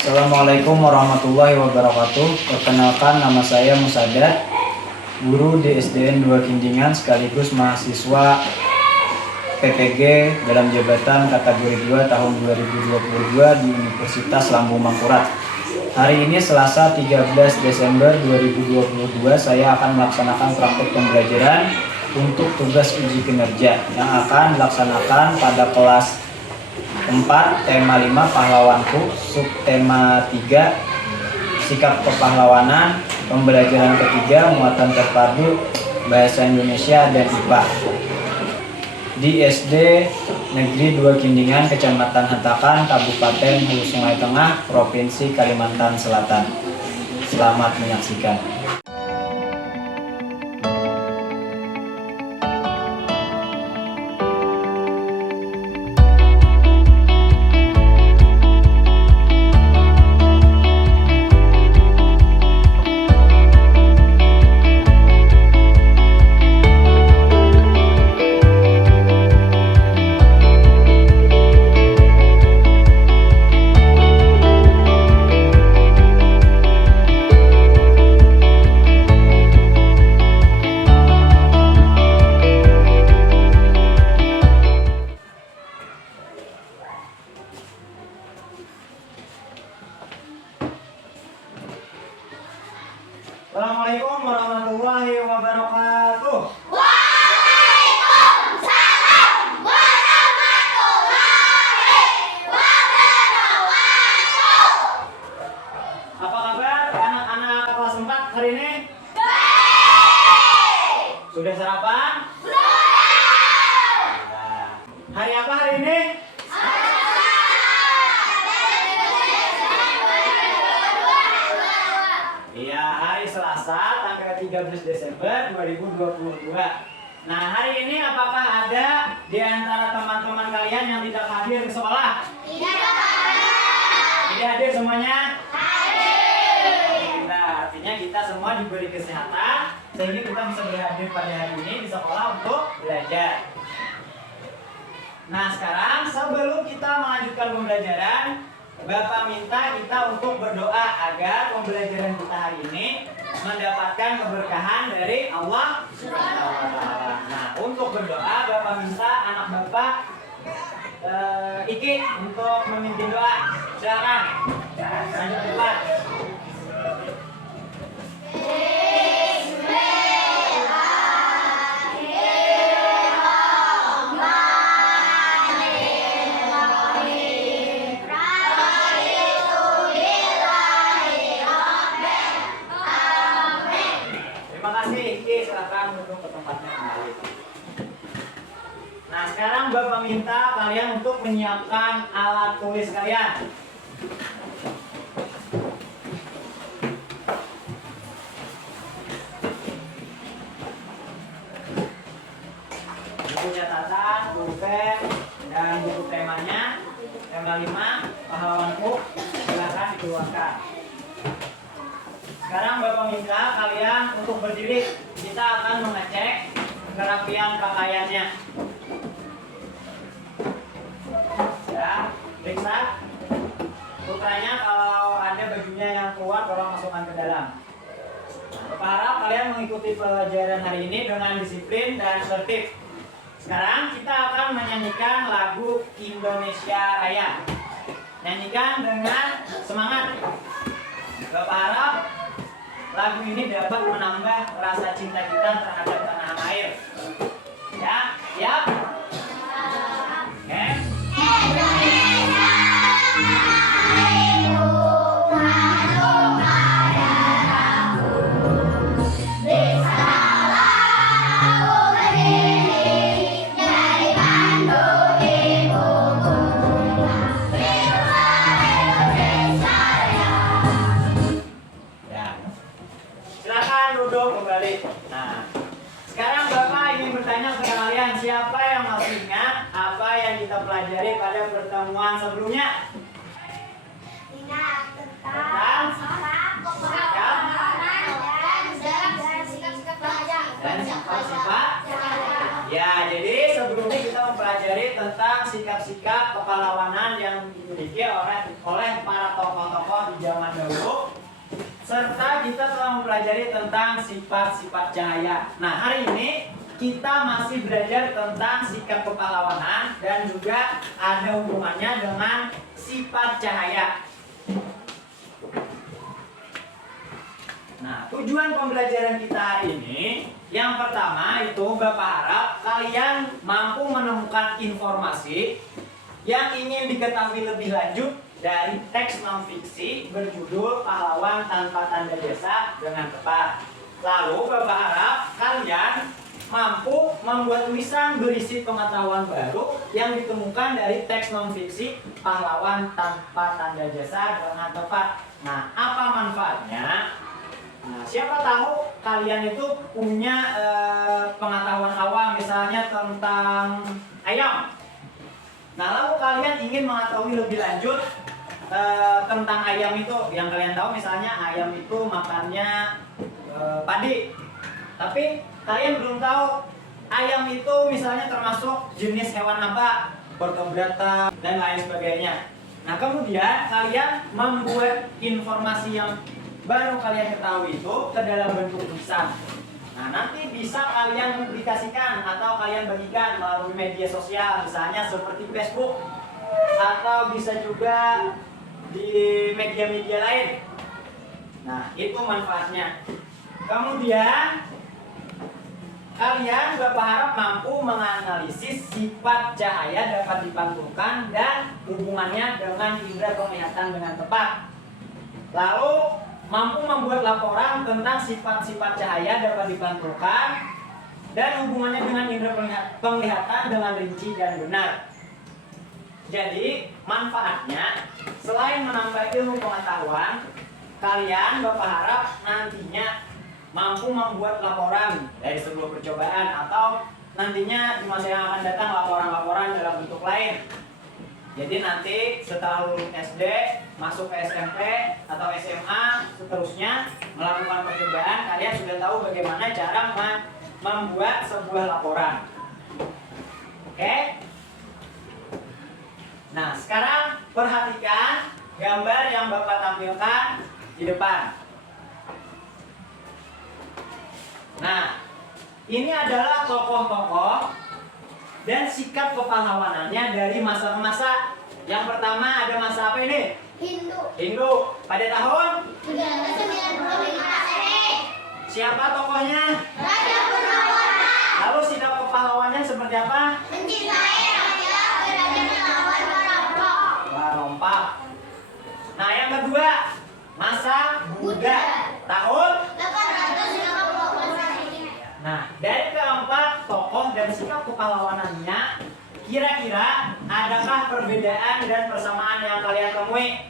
Assalamualaikum warahmatullahi wabarakatuh. Perkenalkan, nama saya Musadat, guru di SDN 2 Kindingan sekaligus mahasiswa PPG dalam jabatan kategori 2 tahun 2022 di Universitas Lambung Mangkurat. Hari ini Selasa 13 Desember 2022 saya akan melaksanakan praktik pembelajaran untuk tugas uji kinerja yang akan dilaksanakan pada kelas 4, tema 5 pahlawanku, subtema 3 sikap kepahlawanan, pembelajaran ketiga muatan terpadu bahasa Indonesia dan IPA di SD Negeri 2 Kindingan, Kecamatan Hentakan, Kabupaten Hulu Sungai Tengah, Provinsi Kalimantan Selatan. Selamat menyaksikan. Assalamualaikum warahmatullahi wabarakatuh. Waalaikumsalam warahmatullahi wabarakatuh. Apa kabar anak-anak kelas 4 hari ini? Baik. Sudah sarapan? Sudah. Hari apa hari ini? Iya, hari Selasa tanggal 13 Desember 2022. Nah, hari ini apakah ada di antara teman-teman kalian yang tidak hadir ke sekolah? Tidak ada. Tidak hadir semuanya? Hadir. Nah, artinya kita semua diberi kesehatan sehingga kita bisa berhadir pada hari ini di sekolah untuk belajar. Nah, sekarang sebelum kita melanjutkan pembelajaran, Bapak minta kita untuk berdoa agar pembelajaran kita hari ini mendapatkan keberkahan dari Allah Subhanahu wa Ta'ala. Nah, untuk berdoa Bapak minta anak Bapak Iki untuk memimpin doa. Silakan. Lanjut depan. Terima kasih, Iki. Silakan duduk ke tempatnya kembali. Nah, sekarang Bapak minta kalian untuk menyiapkan alat tulis kalian. Buku catatan, pulpen, dan buku temanya. Tema 5, pahlawanku. Silakan dikeluarkan. Sekarang Bapak minta kalian untuk berdiri. Kita akan mengecek kerapian pakaiannya. Ya, periksa. Putranya kalau ada bajunya yang keluar, tolong masukkan ke dalam. Bapak harap kalian mengikuti pelajaran hari ini dengan disiplin dan tertib. Sekarang kita akan menyanyikan lagu Indonesia Raya. Nyanyikan dengan semangat. Bapak harap lagu ini dapat menambah rasa cinta kita terhadap tanah air. Ya, siap? Oke. Ya. Silakan duduk kembali. Nah, sekarang Bapak ingin bertanya kepada kalian, siapa yang masih ingat apa yang kita pelajari pada pertemuan sebelumnya? Ingat Tentang dan sifat-sifat. Ya, jadi sebelumnya kita mempelajari tentang sikap-sikap kepahlawanan yang dimiliki oleh para tokoh-tokoh peserta kita telah mempelajari tentang sifat-sifat cahaya. Nah, hari ini kita masih belajar tentang sikap kepahlawanan dan juga ada hubungannya dengan sifat cahaya. Nah, tujuan pembelajaran kita hari ini yang pertama itu Bapak harap kalian mampu menemukan informasi yang ingin diketahui lebih lanjut dari teks non-fiksi berjudul Pahlawan Tanpa Tanda Jasa dengan Tepat. Lalu Bapak harap kalian mampu membuat tulisan berisi pengetahuan baru yang ditemukan dari teks non-fiksi Pahlawan Tanpa Tanda Jasa dengan Tepat. Nah, apa manfaatnya? Nah, siapa tahu kalian itu punya pengetahuan awal misalnya tentang ayam. Nah, lalu kalian ingin mengetahui lebih lanjut tentang ayam itu. Yang kalian tahu misalnya ayam itu makannya padi. Tapi kalian belum tahu ayam itu misalnya termasuk jenis hewan apa, vertebrata dan lain sebagainya. Nah, kemudian kalian membuat informasi yang baru kalian ketahui itu ke dalam bentuk tulisan. Nah, nanti bisa kalian publikasikan atau kalian bagikan melalui media sosial, misalnya seperti Facebook, atau bisa juga di media-media lain. Nah, itu manfaatnya. Kemudian kalian Bapak harap mampu menganalisis sifat cahaya dapat dipantulkan dan hubungannya dengan indera penglihatan dengan tepat. Lalu mampu membuat laporan tentang sifat-sifat cahaya dapat dipantulkan dan hubungannya dengan indera penglihatan dengan rinci dan benar. Jadi manfaatnya selain menambah ilmu pengetahuan, kalian Bapak harap nantinya mampu membuat laporan dari sebuah percobaan atau nantinya di masa yang akan datang laporan-laporan dalam bentuk lain. Jadi nanti setelah lulus SD, masuk ke SMP atau SMA, seterusnya melakukan percobaan, kalian sudah tahu bagaimana cara membuat sebuah laporan. Oke? Nah, sekarang perhatikan gambar yang Bapak tampilkan di depan. Nah, ini adalah tokoh-tokoh dan sikap kepahlawanannya dari masa ke masa. Yang pertama ada masa apa ini? Hindu. Pada tahun 395 Masehi. siapa tokohnya? Raja Purnawarna Lalu sikap kepahlawannya seperti apa? mencintai rakyat, berani melawan perampok. Rompak. Nah, yang kedua masa Buddha. Tahun. 850 Masehi. Nah, dari keempat tokoh dan sikap kepahlawanannya, kira-kira adakah perbedaan dan persamaan yang kalian temui?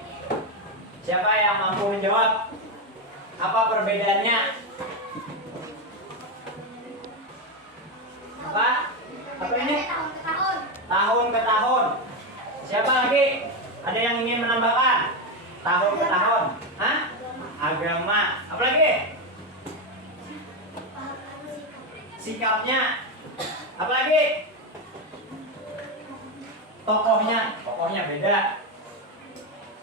Siapa yang mampu menjawab? Apa perbedaannya? Apa ini? Tahun ke tahun. Tahun ke tahun. Siapa lagi? Ada yang ingin menambahkan? Tahun ke tahun. Hah? Agama. Apa lagi? Sikapnya. Apa lagi? Tokohnya beda.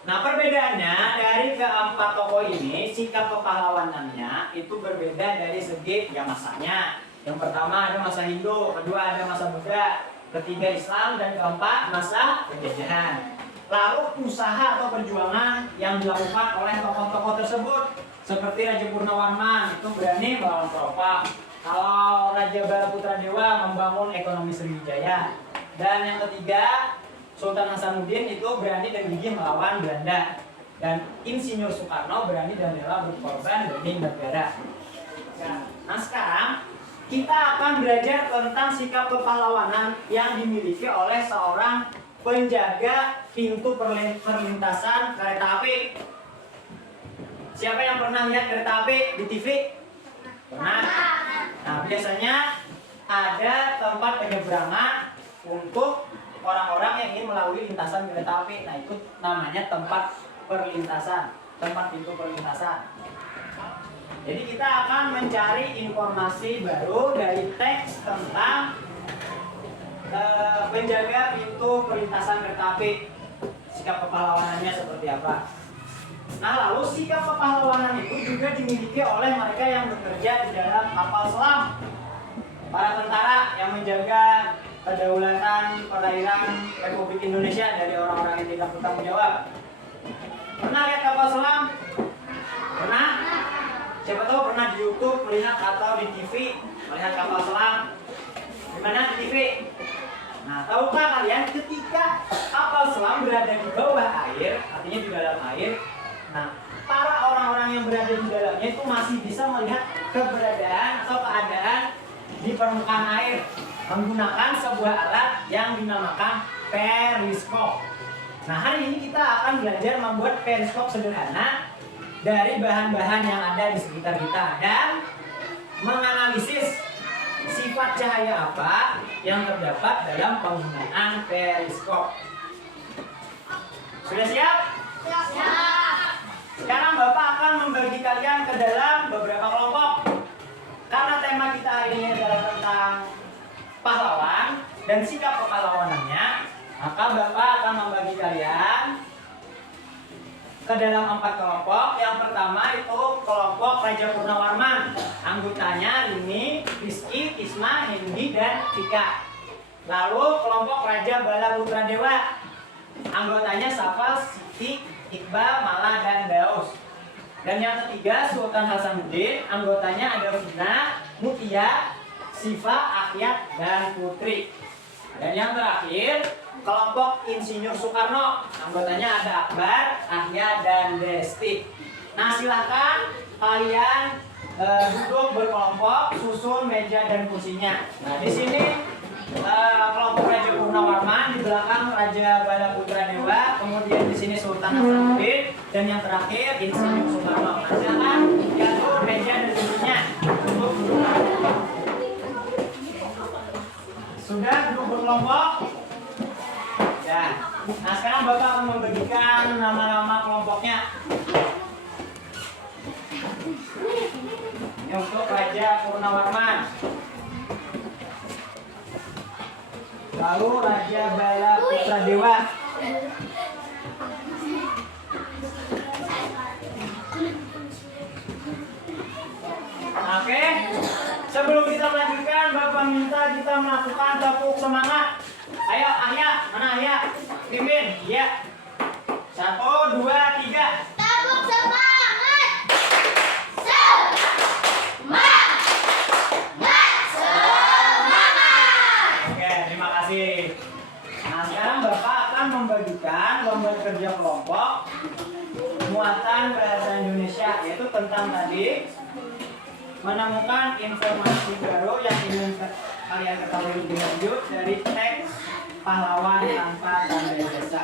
Nah, perbedaannya dari keempat tokoh ini, sikap kepahlawanannya itu berbeda dari segi masanya. Yang pertama ada masa Hindu, kedua ada masa Buddha, ketiga Islam, dan keempat masa penjajahan. Lalu usaha atau perjuangan yang dilakukan oleh tokoh-tokoh tersebut, seperti Raja Purnawarman itu berani melawan perompak. Kalau Raja Baraputradewa membangun ekonomi Sriwijaya. Dan yang ketiga, Sultan Hasanuddin itu berani dan gigih melawan Belanda. Dan Insinyur Soekarno berani dan rela berkorban demi negara. Nah, sekarang kita akan belajar tentang sikap kepahlawanan yang dimiliki oleh seorang penjaga pintu perlintasan kereta api. Siapa yang pernah lihat kereta api di TV? Pernah. Nah, biasanya ada tempat penyeberangan untuk orang-orang yang ingin melalui lintasan kereta api. Nah, itu namanya tempat perlintasan, tempat pintu perlintasan. Jadi kita akan mencari informasi baru dari teks tentang penjaga pintu perlintasan kereta api. Sikap kepahlawanannya seperti apa? Nah, lalu sikap kepahlawanan itu juga dimiliki oleh mereka yang bekerja di dalam kapal selam. Para tentara yang menjaga kedaulatan perairan Republik Indonesia dari orang-orang yang tidak bertanggung jawab. Pernah lihat kapal selam? Pernah? Siapa tahu pernah di YouTube melihat atau di TV melihat kapal selam. Di mana di TV? Nah, tahukah kalian ketika kapal selam berada di bawah air, artinya di dalam air, nah, para orang-orang yang berada di dalamnya itu masih bisa melihat keberadaan atau keadaan di permukaan air menggunakan sebuah alat yang dinamakan periskop. Nah, hari ini kita akan belajar membuat periskop sederhana dari bahan-bahan yang ada di sekitar kita dan menganalisis sifat cahaya apa yang terdapat dalam penggunaan periskop. Sudah siap? Siap. Sekarang Bapak akan membagi kalian ke dalam beberapa kelompok. Karena tema kita hari ini adalah tentang pahlawan dan sikap kepahlawanannya, maka Bapak akan membagi kalian ke dalam 4 kelompok. Yang pertama itu kelompok Raja Purnawarman. Anggotanya Rini, Rizky, Isma, Hendy, dan Tika. Lalu kelompok Raja Bala Putra Dewa. Anggotanya Safal, Siti, Iqbal, Mala, dan Daus. Dan yang ketiga Sultan Hasanuddin. Anggotanya ada Vina, Mutia, Siva, Akyat, dan Putri. Dan yang terakhir kelompok Insinyur Soekarno. Anggotanya ada Akbar, Ahya, dan Desti. Nah, silahkan kalian duduk berkelompok, susun meja dan kursinya. Nah, di sini kelompok Raja Purnawarman, di belakang Raja Bala Putra Dewa, kemudian di sini Sultan Hasanuddin, dan yang terakhir Insinyur Soekarno. Nah, silahkan diatur meja dan kursinya. Sudah duduk berkelompok? Ya. Nah, sekarang Bapak akan membagikan nama-nama kelompoknya. Ini untuk Raja Purnawarman. Lalu Raja Bala Putra Dewa. Oke. Sebelum kita melanjutkan, Bapak minta kita melakukan tepuk semangat. Ayo, Ahya, mana Ahya? Pimpin, ya. 1, 2, 3. Tepuk semangat. Semangat. Semangat. Oke, terima kasih. Nah, sekarang Bapak akan membagikan lomba kerja kelompok muatan bahasa Indonesia, yaitu tentang tadi menemukan informasi baru yang ingin kalian ketahui lebih lanjut dari teks pahlawan tanpa tanda jasa.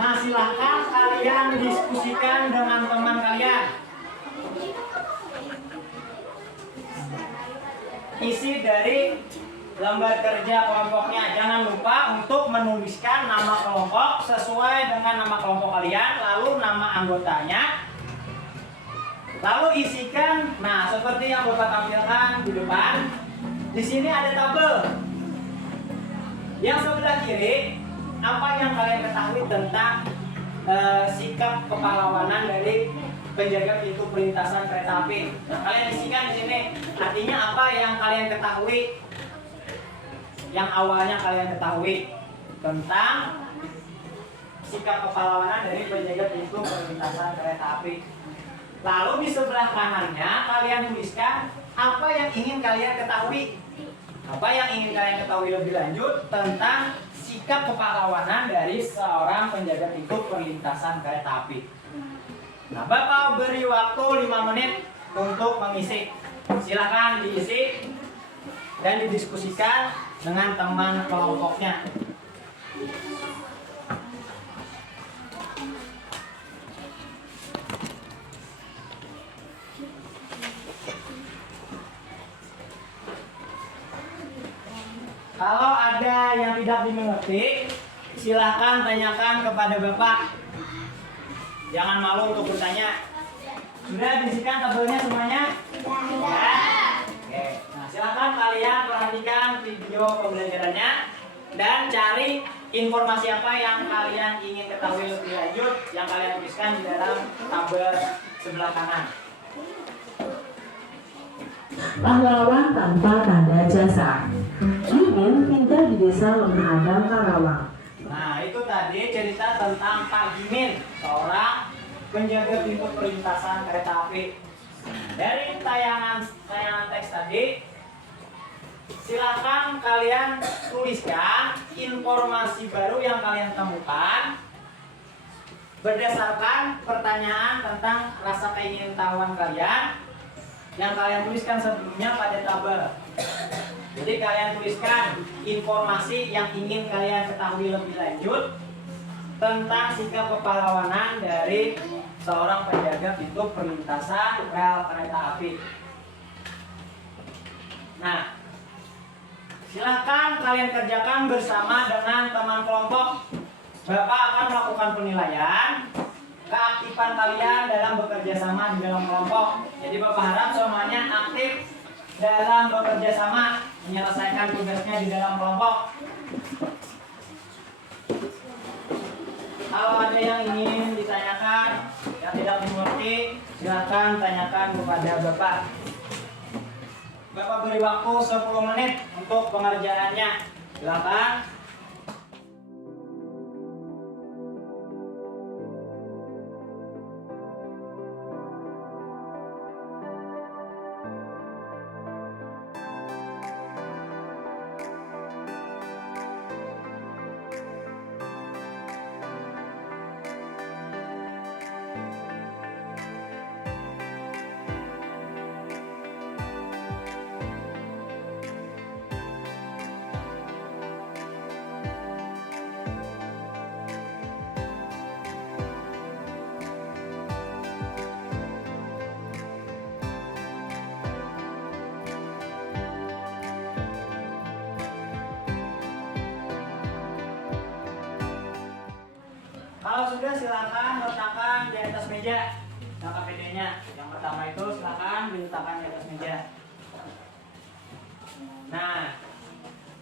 Nah, silahkan kalian diskusikan dengan teman kalian. Isi dari lembar kerja kelompoknya. Jangan lupa untuk menuliskan nama kelompok sesuai dengan nama kelompok kalian, lalu nama anggotanya. Lalu isikan, nah seperti yang Bapak tampilkan di depan. Di sini ada tabel. Yang sebelah kiri, apa yang kalian ketahui tentang sikap kepahlawanan dari penjaga pintu perlintasan kereta api. Nah, kalian isikan di sini. Artinya apa yang kalian ketahui? Yang awalnya kalian ketahui tentang sikap kepahlawanan dari penjaga pintu perlintasan kereta api. Lalu di sebelah kanannya kalian tuliskan apa yang ingin kalian ketahui. Apa yang ingin kalian ketahui lebih lanjut tentang sikap kepahlawanan dari seorang penjaga pintu perlintasan kereta api. Nah, Bapak beri waktu 5 menit untuk mengisi. Silakan diisi dan didiskusikan dengan teman kelompoknya. Kalau ada yang tidak dimengerti, silakan tanyakan kepada Bapak. Jangan malu untuk bertanya. Sudah diisikan tabelnya semuanya? Ya. Oke. Nah, silakan kalian perhatikan video pembelajarannya. dan cari informasi apa yang kalian ingin ketahui lebih lanjut yang kalian tuliskan di dalam tabel sebelah kanan. Pahlawan tanpa tanda jasa. Gimin tinggal di desa Lemah Adam, Karawang. Nah, itu tadi cerita tentang Pak Gimin, seorang penjaga pintu perlintasan kereta api. Dari tayangan teks tadi, silakan kalian tuliskan informasi baru yang kalian temukan berdasarkan pertanyaan tentang rasa keingintahuan kalian yang kalian tuliskan sebelumnya pada tabel. Jadi kalian tuliskan informasi yang ingin kalian ketahui lebih lanjut tentang sikap kepahlawanan dari seorang penjaga pintu perlintasan rel kereta api. Nah, silahkan kalian kerjakan bersama dengan teman kelompok. Bapak akan melakukan penilaian keaktifan kalian dalam bekerja sama di dalam kelompok. Jadi Bapak harap semuanya aktif dalam bekerja sama menyelesaikan tugasnya di dalam kelompok. Kalau ada yang ingin ditanyakan, yang tidak mengerti, silahkan tanyakan kepada Bapak. Bapak beri waktu 10 menit untuk pengerjaannya. Silakan. Kalau sudah silakan letakkan di atas meja KPD-nya. Yang pertama itu silakan diletakkan di atas meja. Nah,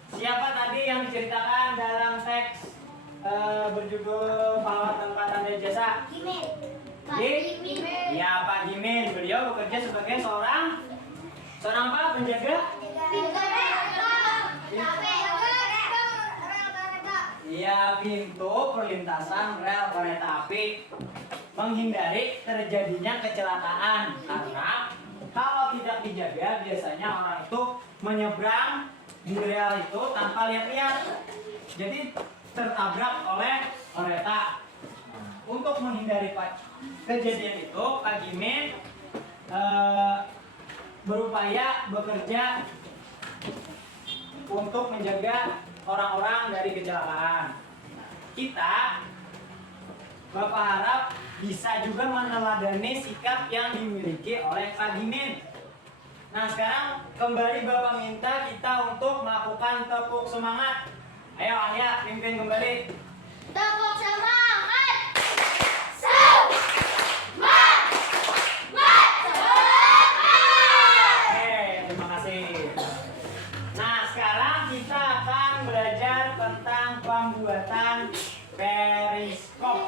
siapa tadi yang diceritakan dalam teks berjudul Pahlawan Tanpa Tanda Jasa? Gimin. Pak Gi- Gimin. Ya, Pak Gimin. Beliau bekerja sebagai seorang apa? Penjaga? Iya, pintu perlintasan rel kereta api, menghindari terjadinya kecelakaan karena kalau tidak dijaga biasanya orang itu menyeberang di rel itu tanpa lihat-lihat, jadi tertabrak oleh kereta. Untuk menghindari kejadian itu, Pak Gimin berupaya bekerja untuk menjaga orang-orang dari kecelakaan. Kita, Bapak harap bisa juga meneladani sikap yang dimiliki oleh Pak Gimin. Nah, sekarang kembali Bapak minta kita untuk melakukan tepuk semangat. Ayo Ahya, pimpin kembali. Tepuk semangat. Semangat. Oke, terima kasih. Nah, sekarang kita akan belajar tentang pembuatan periskop.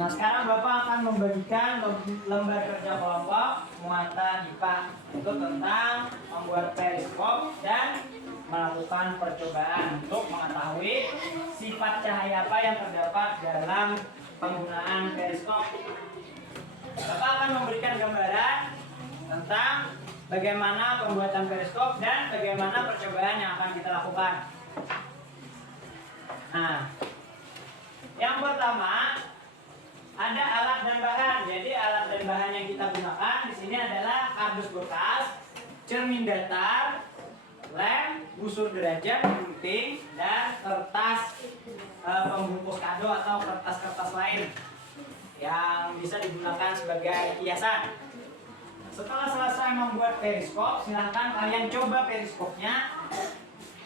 Nah, sekarang Bapak akan membagikan lembar kerja kelompok muatan IPA itu tentang membuat periskop dan melakukan percobaan untuk mengetahui sifat cahaya apa yang terdapat dalam penggunaan periskop. Bapak akan memberikan gambaran tentang bagaimana pembuatan periskop dan bagaimana percobaan yang akan kita lakukan. Nah, yang pertama ada alat dan bahan. Jadi alat dan bahan yang kita gunakan di sini adalah kardus bekas, cermin datar, lem, busur derajat, gunting, dan kertas pembungkus kado atau kertas-kertas lain yang bisa digunakan sebagai hiasan. Setelah selesai membuat periskop, silahkan kalian coba periskopnya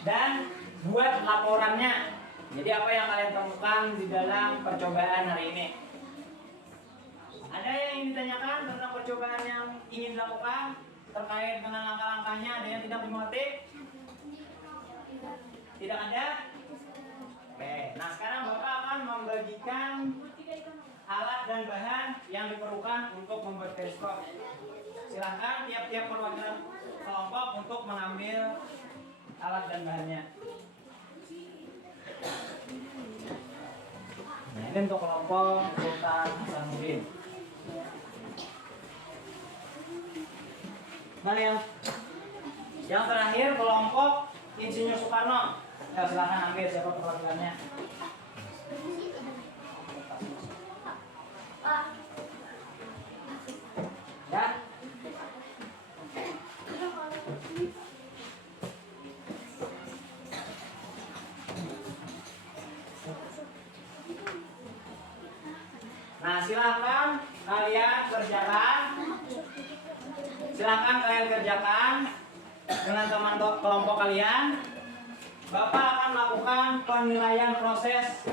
dan buat laporannya. Jadi apa yang kalian temukan di dalam percobaan hari ini? Ada yang ingin ditanyakan tentang percobaan yang ingin dilakukan terkait dengan langkah-langkahnya? Ada yang tidak mengerti? Tidak ada? Oke, nah sekarang Bapak akan membagikan alat dan bahan yang diperlukan untuk membuat periskop. Silahkan tiap-tiap perwakilan kelompok untuk mengambil alat dan bahannya. Nah, ini untuk kelompok Sultan Hasanuddin. Nah, yang terakhir kelompok Insinyur Soekarno. Ya, silahkan ambil siapa perwakilannya. Ya. Nah, silakan kalian kerjakan. Silakan kalian kerjakan dengan teman kelompok kalian. Bapak akan melakukan penilaian proses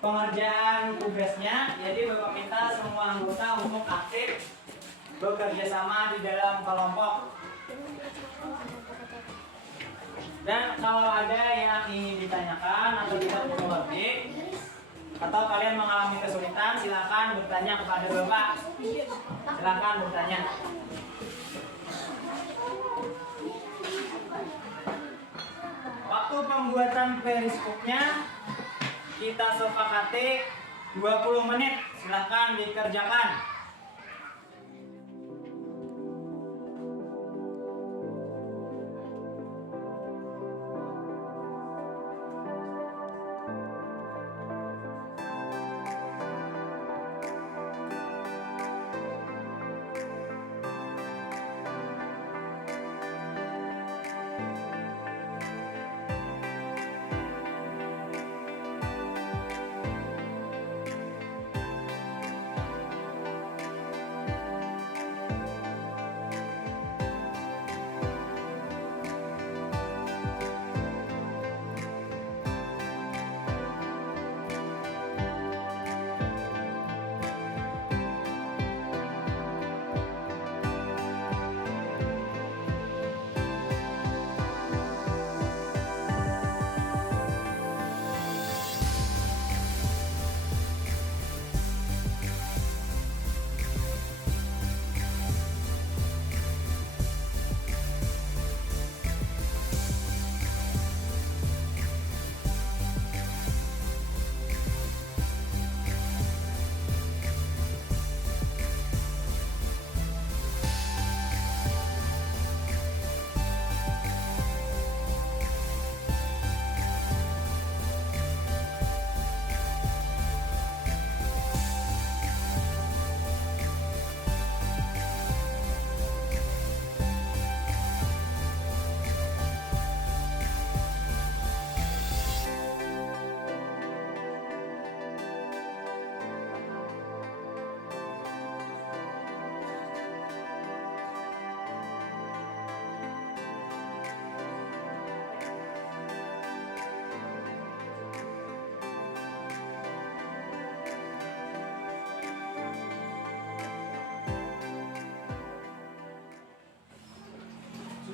pengerjaan tugasnya. Jadi Bapak minta semua anggota untuk aktif bekerja sama di dalam kelompok. Dan kalau ada yang ingin ditanyakan atau tidak mengerti atau kalian mengalami kesulitan, silakan bertanya kepada Bapak. Silakan bertanya. Waktu pembuatan periskopnya kita sepakati 20 menit. Silakan dikerjakan.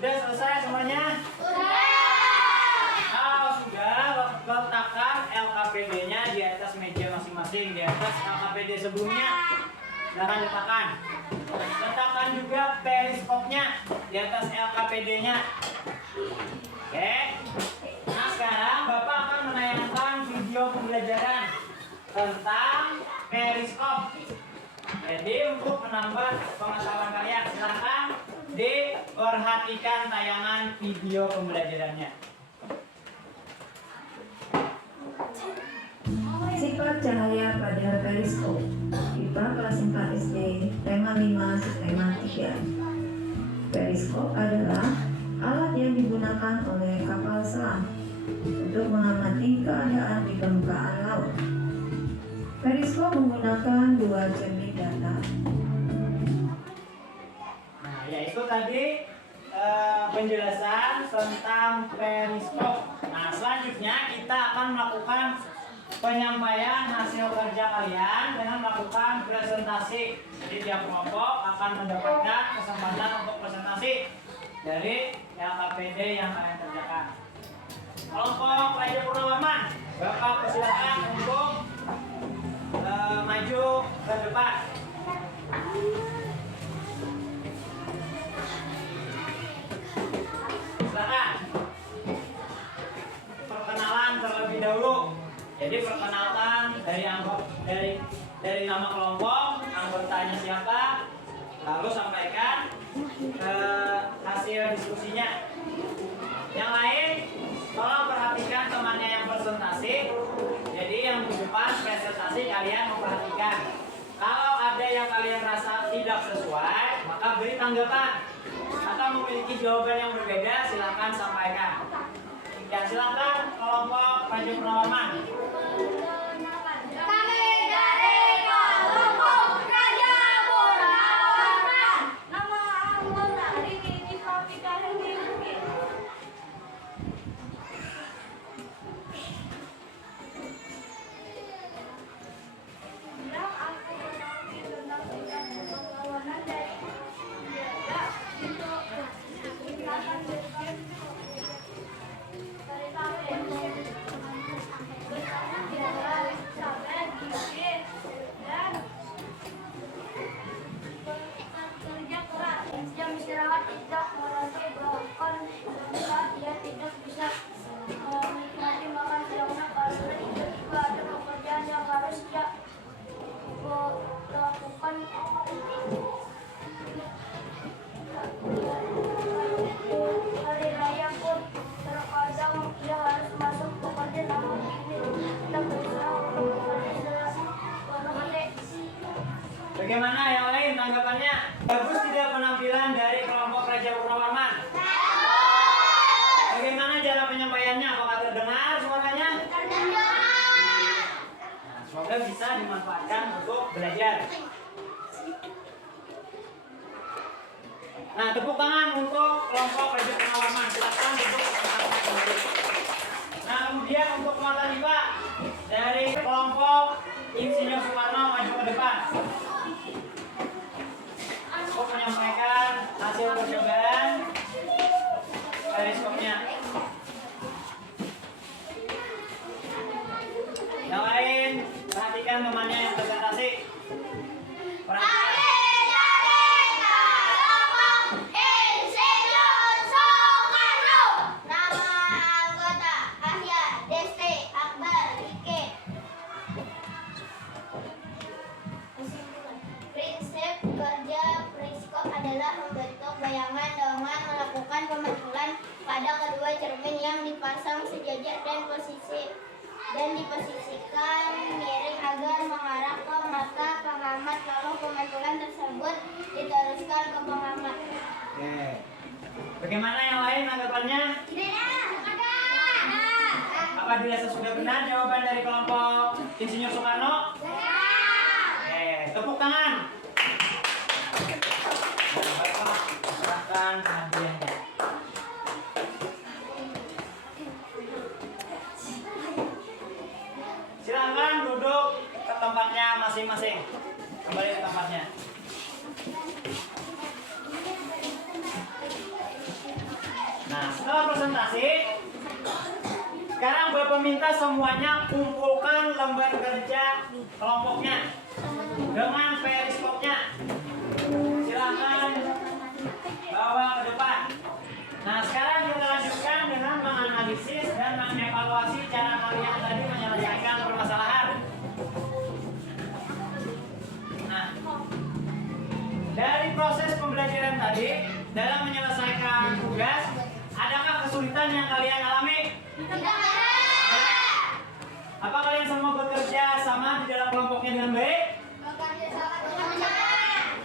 Sudah selesai semuanya? Kalau sudah, letakkan LKPD-nya di atas meja masing-masing, di atas LKPD sebelumnya. Silahkan letakkan. Letakkan juga periskopnya di atas LKPD-nya. Oke. Nah, sekarang Bapak akan menayangkan video pembelajaran tentang periskop. Jadi untuk menambah pengetahuan kalian, silahkan diperhatikan tayangan video pembelajarannya. Sifat cahaya pada periskop. IPA kelas 4 SD, tema 5, subtema 3. Periskop adalah alat yang digunakan oleh kapal selam untuk mengamati keadaan di permukaan laut. Periskop menggunakan 2 jernih data. Nah, yaitu tadi penjelasan tentang periskop. Nah, selanjutnya kita akan melakukan penyampaian hasil kerja kalian dengan melakukan presentasi. Jadi tiap kelompok akan mendapatkan kesempatan untuk presentasi dari LKPD yang kalian kerjakan. Kelompok Raja Purnawarman, Bapak persilakan untuk maju ke depan. Silakan. Perkenalan terlebih dahulu. Jadi perkenalkan dari nama kelompok, anggotanya siapa, lalu sampaikan hasil diskusinya. Yang lain, tolong perhatikan temannya yang presentasi. Jadi yang di depan presentasi kalian memperhatikan. Kalau ada yang kalian rasa tidak sesuai, maka beri tanggapan. Atau memiliki jawaban yang berbeda, silakan sampaikan. Ya, silakan kelompok Raja Purnawarman. Kami dari kelompok Raja Purnawarman. Nama anggota Riki Papika Hendy. Yang aku mengerti tentang tingkat perlawanan dari menjaga untuk meningkatkan depan dari sampai bersama jalan sampai gigi dan kerja keras. Jam istirahat tidak merasa bahkan saat dia tidak bisa menikmati makan siangnya karena tiba-tiba ada pekerjaan yang harus dia lakukan. Hari raya pun terkadang ia harus masuk bekerja, namun ini tidak berusaha untuk bekerja selama Bagaimana yang lain tanggapannya? Bagus tidak penampilan dari kelompok Raja Purnawarman? Bagaimana cara penyampaiannya? Apakah terdengar suaranya? Nah, semoga bisa dimanfaatkan untuk belajar. Nah, tepuk tangan untuk kelompok Raja Purnawarman. Silakan duduk bersama kembali. Nah, kemudian untuk mata IPA dari kelompok Insinyur Soekarno maju ke depan untuk menyampaikan hasil percobaan periskopnya. Yang lain, perhatikan temannya yang presentasi. Perhatikan. Prinsip kerja periskop adalah membentuk bayangan dengan melakukan pemantulan pada kedua cermin yang dipasang sejajar dan diposisikan miring agar mengarah ke mata pengamat, lalu pemantulan tersebut diteruskan ke pengamat. Oke. Bagaimana yang lain tanggapannya? Apabila sudah benar jawaban dari kelompok Insinyur Soekarno? Oke, tepuk tangan. Nah, Bapak serahkan hadiahnya. Silakan duduk ke tempatnya masing-masing. Kembali ke tempatnya. Nah, setelah presentasi, sekarang Bapak minta semuanya kumpulkan lembar kerja kelompoknya dengan periskopnya. Silakan bawa ke depan. Nah, sekarang kita lanjutkan dengan menganalisis dan mengevaluasi cara kalian tadi menyelesaikan permasalahan. Nah, dari proses pembelajaran tadi dalam menyelesaikan tugas, adakah kesulitan yang kalian alami? Apa kalian semua bekerja sama di dalam kelompoknya dengan baik?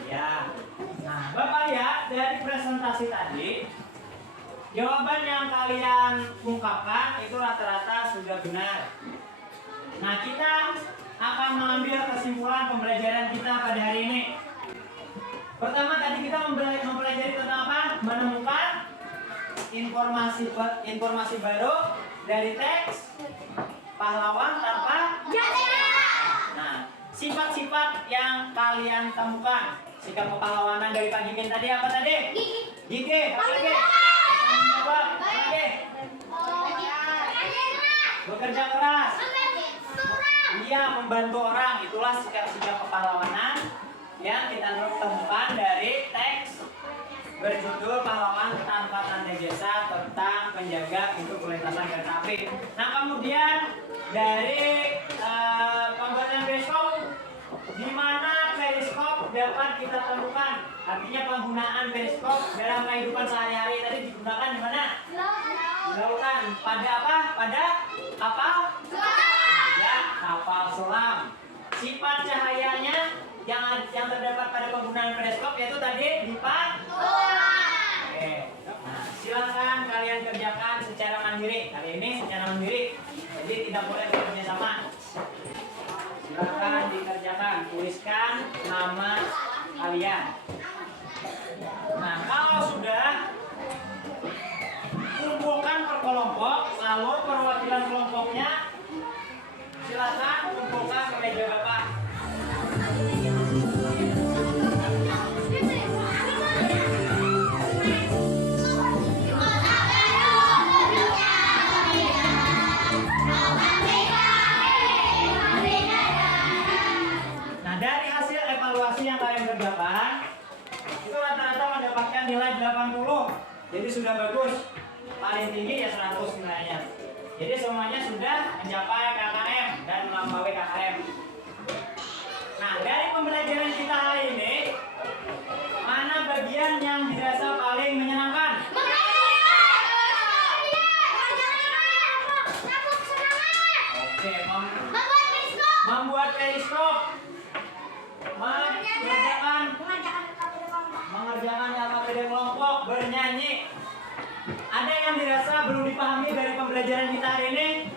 Ya. Nah, Bapak lihat dari presentasi tadi, jawaban yang kalian ungkapkan itu rata-rata sudah benar. Nah, kita akan mengambil kesimpulan pembelajaran kita pada hari ini. Pertama tadi kita mempelajari tentang apa? Menemukan informasi baru dari teks pahlawan tanpa Nah, sifat-sifat yang kalian temukan. Sikap kepahlawanan dari Pak Gimin tadi apa tadi? Gigih. Apa lagi? Bertanggung jawab. Apa lagi? Bekerja keras. Iya, membantu orang. Itulah sikap-sikap kepahlawanan yang kita temukan dari teks berjudul Pahlawan Tanpa Tanda Jasa tentang penjaga pintu perlintasan kereta api. Nah, kemudian dari pembuatan periskop, di mana periskop dapat kita temukan. Artinya penggunaan periskop dalam kehidupan sehari-hari tadi digunakan di mana? Di lautan. Pada apa? Pada kapal? Ya, kapal selam. Sifat cahayanya yang terdapat pada penggunaan periskop yaitu tadi lipat. Oke. Nah, silakan kalian kerjakan secara mandiri. Kali ini secara mandiri. Jadi tidak boleh bekerja sama. Silakan dikerjakan. Tuliskan nama kalian. Nah, kalau sudah, kumpulkan per kelompok, lalu perwakilan kelompoknya silakan kumpulkan ke meja Bapak. Nah, dari hasil evaluasi yang kalian kerjakan, itu rata-rata mendapatkan nilai 80. Jadi sudah bagus. Paling tinggi ya 100 nilainya. Jadi semuanya sudah mencapai KKM dan melampaui KKM. Nah, dari pembelajaran kita hari ini, mana bagian yang dirasa paling menyenangkan? Oke, membuat periskop, mengerjakan beda kelompok, bernyanyi. Ada yang dirasa belum dipahami dari pembelajaran kita hari ini?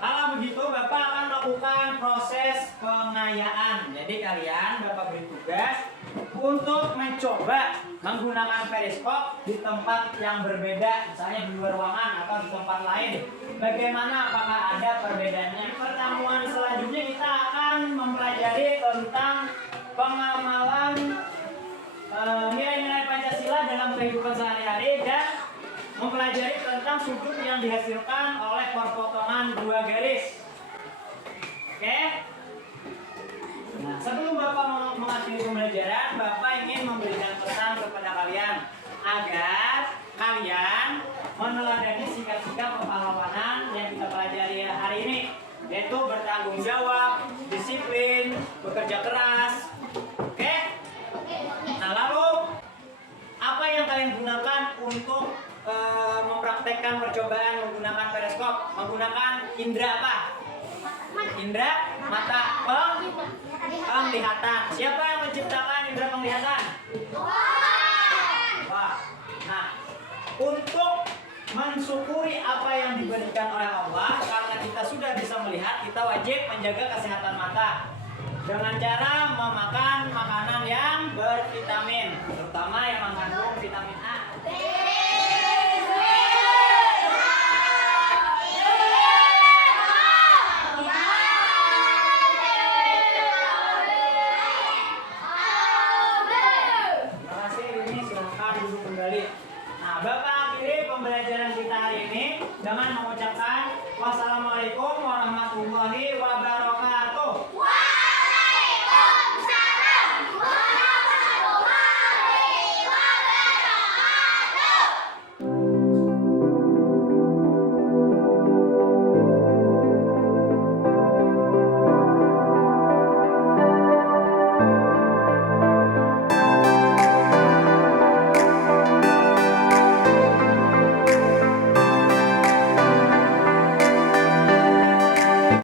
Kalau begitu, Bapak akan melakukan proses pengayaan. Jadi kalian, Bapak beri tugas untuk mencoba menggunakan periskop di tempat yang berbeda, misalnya di luar ruangan atau di tempat lain. Bagaimana, apakah ada perbedaannya? Di pertemuan selanjutnya kita akan mempelajari tentang pengamalan nilai-nilai Pancasila dalam kehidupan sehari-hari dan mempelajari tentang sudut yang dihasilkan oleh perpotongan dua garis. Oke? Nah, sebelum Bapak mengakhiri pembelajaran, Bapak ingin memberikan pesan kepada kalian agar kalian meneladani sikap-sikap kepahlawanan yang kita pelajari hari ini, yaitu bertanggung jawab, disiplin, bekerja keras. Oke? Nah, lalu apa yang kalian gunakan untuk mempraktekkan percobaan menggunakan periskop? Menggunakan indera apa? Indera mata, penglihatan. Siapa yang menciptakan indera penglihatan? Wah. Nah, untuk mensyukuri apa yang diberikan oleh Allah, karena kita sudah bisa melihat, kita wajib menjaga kesehatan mata dengan cara memakan makanan yang bervitamin, terutama yang mengandung vitamin A. Terima kasih, ini silakan duduk kembali. Nah, Bapak akhiri pembelajaran kita hari ini dengan mengucapkan